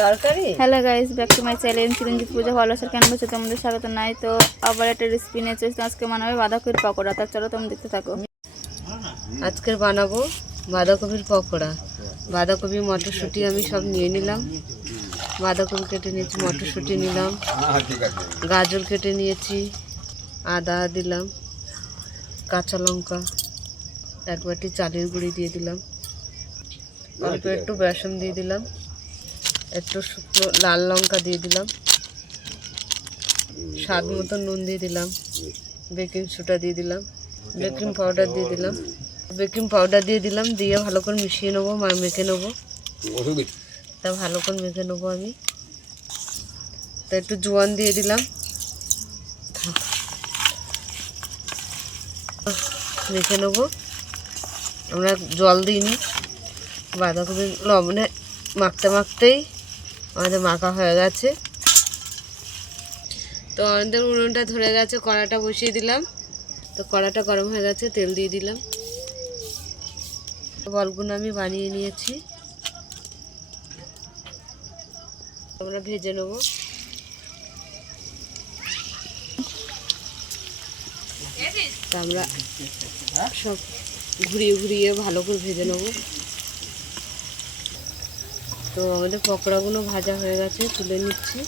তরকারি। Hello guys, back to my channel Chiranjit Puja ভালোবাসার কেন বলছো তোমাদের স্বাগত নাই। তো আবার একটা রেসিপি নিয়ে চলেছি। আজকে বানাবে বাঁধাকপির পকোড়া। তার চলো তুমি দেখতে থাকো। আজকে বানাবো বাঁধাকপির পকোড়া। বাঁধাকপি মটরশুঁটি আমি সব নিয়ে নিলাম। বাঁধাকপি কেটে নিয়েছি, মটরশুঁটি নিলাম, গাজর কেটে নিয়েছি, আদা দিলাম, কাঁচা লঙ্কা, এক বাটি চালের গুঁড়ি দিয়ে দিলাম, অল্প একটু বেসন দিয়ে দিলাম, একটু শুকনো লাল লঙ্কা দিয়ে দিলাম, স্বাদ মতো নুন দিয়ে দিলাম, বেকিং সোডা দিয়ে দিলাম, বেকিং পাউডার দিয়ে দিলাম, দিয়ে ভালো করে মিশিয়ে নেবো, মেখে নেবো। তা ভালো করে মেখে নেবো আমি। তা একটু জোয়ান দিয়ে দিলাম, মেখে নেবো। আমরা জল দিইনি, বাঁধাকপি লবণে মাখতে মাখতেই আমাদের মাখা হয়ে গেছে। তো আমাদের উনুনটা ধরে গেছে, কড়াটা বসিয়ে দিলাম। তো কড়াটা গরম হয়ে গেছে, তেল দিয়ে দিলাম। বলগুলো আমি বানিয়ে নিয়েছি, আমরা ভেজে নেব। তা আমরা সব ঘুরিয়ে ঘুরিয়ে ভালো করে ভেজে নেব। তো আমাদের পকোড়াগুলো ভাজা হয়ে গেছে, তুলে নিচ্ছি।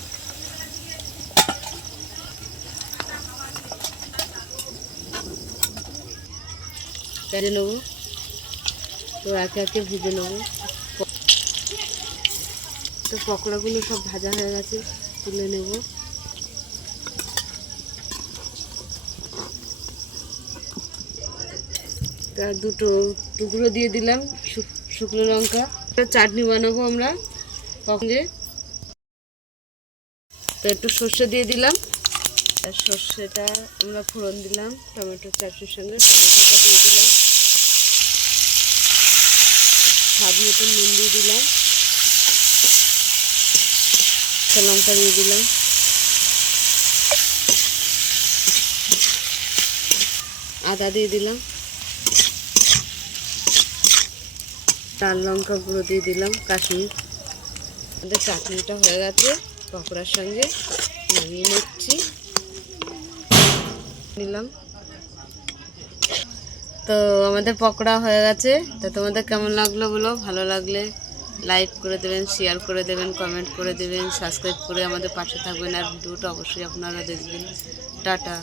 ভেজে নেবো, তো একে একে ভেজে নেবো। তো পকোড়াগুলো সব ভাজা হয়ে গেছে, তুলে নেব। তা দুটো টুকরো দিয়ে দিলাম শুকনো লঙ্কা। চাটনি বানাবো আমরা পকোড়া। তো একটু সর্ষে দিয়ে দিলাম, আর সর্ষেটা আমরা ফোড়ন দিলাম টমেটোর চাটনির সঙ্গে। টমেটোটা দিয়ে দিলাম, স্বাদ মতো নুন দিয়ে দিলাম, লঙ্কা দিয়ে দিলাম, আদা দিয়ে দিলাম, লাল লঙ্কা গুঁড়ো দিয়ে দিলাম, কাশ্মীর। আমাদের চাটনিটা হয়ে গেছে, পকোড়ার সঙ্গে নামিয়ে নিচ্ছি। নিলাম। তো আমাদের পকোড়া হয়ে গেছে। তো তোমাদের কেমন লাগলো বলো, ভালো লাগলে লাইক করে দেবেন, শেয়ার করে দেবেন, কমেন্ট করে দেবেন, সাবস্ক্রাইব করে আমাদের পাশে থাকবেন। আর ভিডিওটা অবশ্যই আপনারা দেখবেন। টাটা।